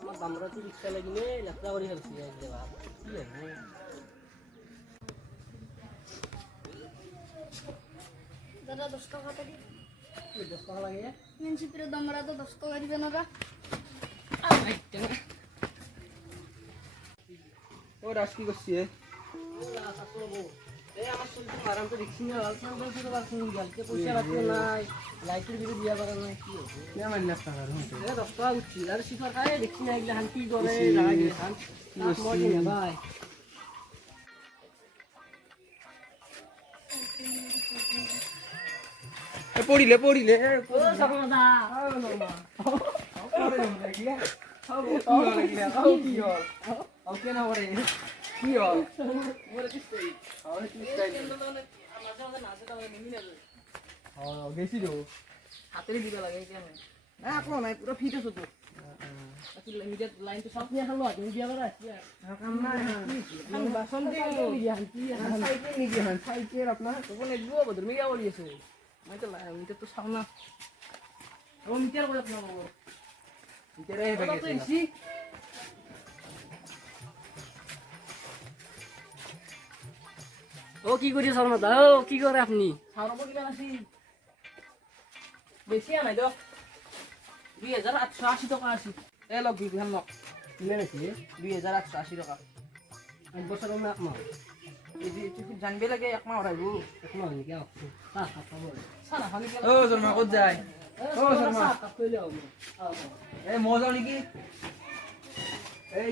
আমার দামরা তো রিক্সা লাগিলে যাত্রা করে ফেলছি কি হবে দাদা 10 টাকা দিই 10 টাকা লাগে মিউনিসিপালিটির দামরা তো 10 টাকা দিবেন না ও রাস কি করছিস আমার চলতে আরাম তো দেখছি না সামনে শুরু করছি গেলতে পয়সা রাখতে নাই লাইটের বিল দিয়া পারা নাই কি হবে কে মারলি টাকা হইছে 10 টাকা উঠছি আর শিখর খায় দেখছি না এগুলা হান কি করে লাগে হান মরি না ভাই পড়িলে ও সামনা ওকে না পড়ে কি হল গেছি তো হাতের দিতে লাগে কেন না কোনো নাই পুরো ফিট আছে তো মিটার লাইন তো সব নিয়ে খালো তুমি দিয়া করা আছে কাম নাই আমি বাসন দিয়ে সাইকেল আপনার তখন একদম বদর মিয়া বলিয়েছে আমি তো মিটার তো সামনা ও মিটার করে আপনার ভিতরে হেবে গেছে ও কি করি শর্মা দা ও কি করে আপনি সারব কি আছি বেশি আনাই দাও 2880 টাকা আছে এ লগ বিধান লগ কিনে নাকি 2880 টাকা এক বছর না এক মাস এই যে তুই জানবে লাগে এক মাস রাখবো এক মাস নাকি আপনি হ্যাঁ খাবো সারা খালি ও শর্মা কত যায় ও শর্মা কইলে হবে এ মজা নাকি এই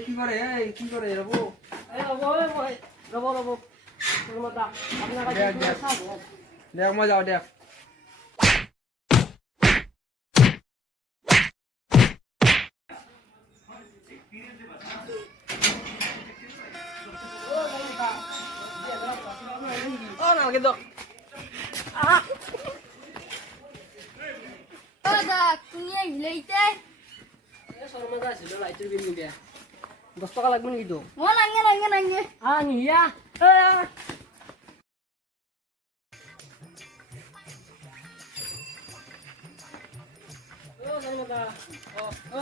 কি করে রবো এই রবো শর্মা দা আপনার কাছে দেখ মজা দেখ ও না লাগে দাও দাদা তুমি হিলাইতে এ শর্মা দা ছিল লাইটের বিল নিবে 10 টাকা লাগবে নাকি তো ও নাঙ্গে নিয়া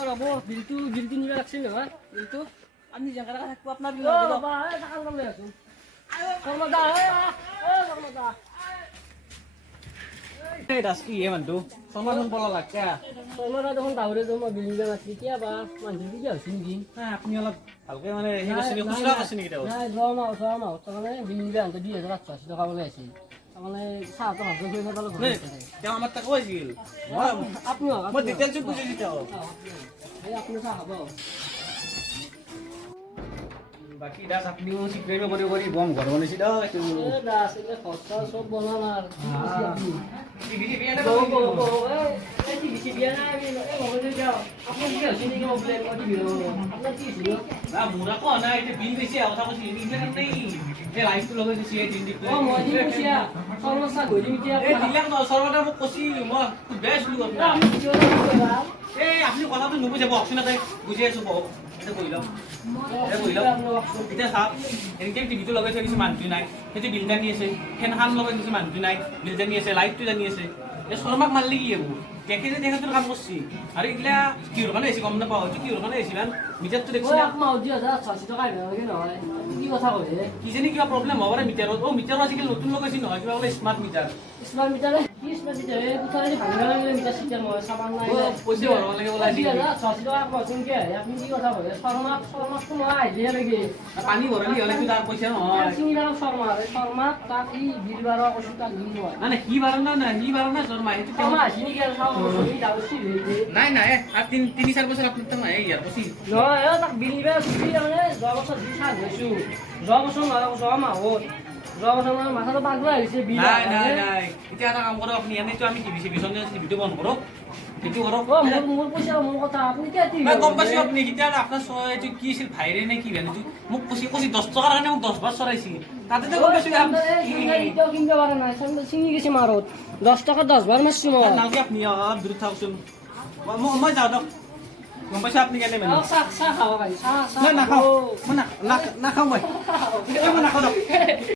রব বিলটো নিবে লাগছে নহয় বিলটো আমি জায়গা থাকবো আপনার বাবা টাকা ললে আছো শর্মা দা এই রাস কি এমনটো সমাধান বলা লাগছে শর্মা দা যখন দাউরে জমা বিল নিবে নাকি কি বা মানুষ কি আছে নাকি হ্যাঁ আপনি অলপ ভালকে মানে হেই করছেন খুচরা করছেন নাকি দাও নাই জমা তাহলে বিল নিবে আনতে 2880 টাকা বলে আছে মানে সাত হাজার করে দাও নে তেও আমার টাকা হইছিল আপনি মই ডিটেইলস বুঝে দিতে এই আপনি সাহাব বাকি দাস আপনিও সিক্রেট করে বম ঘর বানাইছি দাও একটু এ দাস এগুলো খরচা সব বলান আর টিভি এটা এই টিভি বিয়া না আমি এই মোবাইলে যাও আপনি কি আছে নাকি মোবাইলে টিভি আপনার কি ছিল না মুরা কো না এটা বিল বেশি কথা বলছি ইংলিশ নেই যে লাইট তো লগাই দিছি এই দিন ও মজি কুছিয়া সমস্যা কই দিমি কি এই দিলাম তো সর্বটা মোক কছি মই বেশ লু না আমি কি করা এই আপনি কথাটো নুবুঝে বকছ না তাই বুঝে আছো বক এটা কইলাম এতিয়া চাওক এনেকৈ টিভিটো লগাই থৈ দিছে মানুহটো নাই সেইটো বিল জানি আছে ফেনখন লগাই দিছে মানুহটো নাই বিল জানি আছে লাইটটো জানি আছে এই শৰ্মাক মাৰিলে কি হ'ব দেখে যে তেখেতৰ কাম কৰিছে আৰু এইগিলা কিহৰ কাৰণে আহিছে গম নাপাওঁ এইটো কিহৰ কাৰণে আহিছে ইমান মিটাৰটো দেখছি না আপনাৰ 2600 টাকা লাগে নহয় কি কথা কয় কিজানি কিবা প্ৰব্লেম হ'ব পাৰে মিটাৰত মিটাৰো আজিকালি নতুন লগাইছে নহয় কিবা বোলে স্মাৰ্ট মিটাৰ স্মাৰ্ট মিটাৰে কি স্মাৰ্ট মিটাৰে কোথায় ভাঙা লাগে মিটাৰ সিস্টেম হয় সাবান নাই পইচা ভৰাব লাগে বোলে আজি 2600 টাকা কচুন কে আপনি কি কথা কয় শর্মা তো নাই দিয়ে লাগে পানী ভৰালি হ'লে তাৰ পইচা নহয় চিনি না শৰ্মা তাক ই বিল বাৰো কচুন তাক দিন হয় মানে সি বাৰনা না সি বাৰনা শৰ্মা সেইটো শর্মা চিনি কে সব সবই দাবছি নাই নাই আর 3-4 বছর আপনার তো নাই ইয়ার বসি নহয় তাক বিল নিবে সুখী মানে 10 বছর দি সাজ হইছো 10 বছর নয় বছর মা হল 10 বছর মানে মাথাটো পাগলা হইছে বিল নাই এটা এটা কাম করো আপনি এনে তো আমি টিভি ভিডিও ভিডিও বন্ধ করো ভিডিও করো ও মোর পয়সা মোর কথা আপনি কে টিভি মই গম পাইছো আপনি কিটা আপনার এইটো কি আছিল ভাইরে নে কি জানি তুই মোক কছি 10 টাকার কারণে মোক 10 বার সরাইছি তাতে তো গম পাইছো ইটো কিনতে পারে না চিনি গেছি মারত 10 টাকা 10 বার মারছি মই নালকে আপনি দূর থাকুন মই যাও দাও গম পাইছো আপনি কেনে মানে চা খাওয়া ভাই চা না খাও না খাও মই না খাও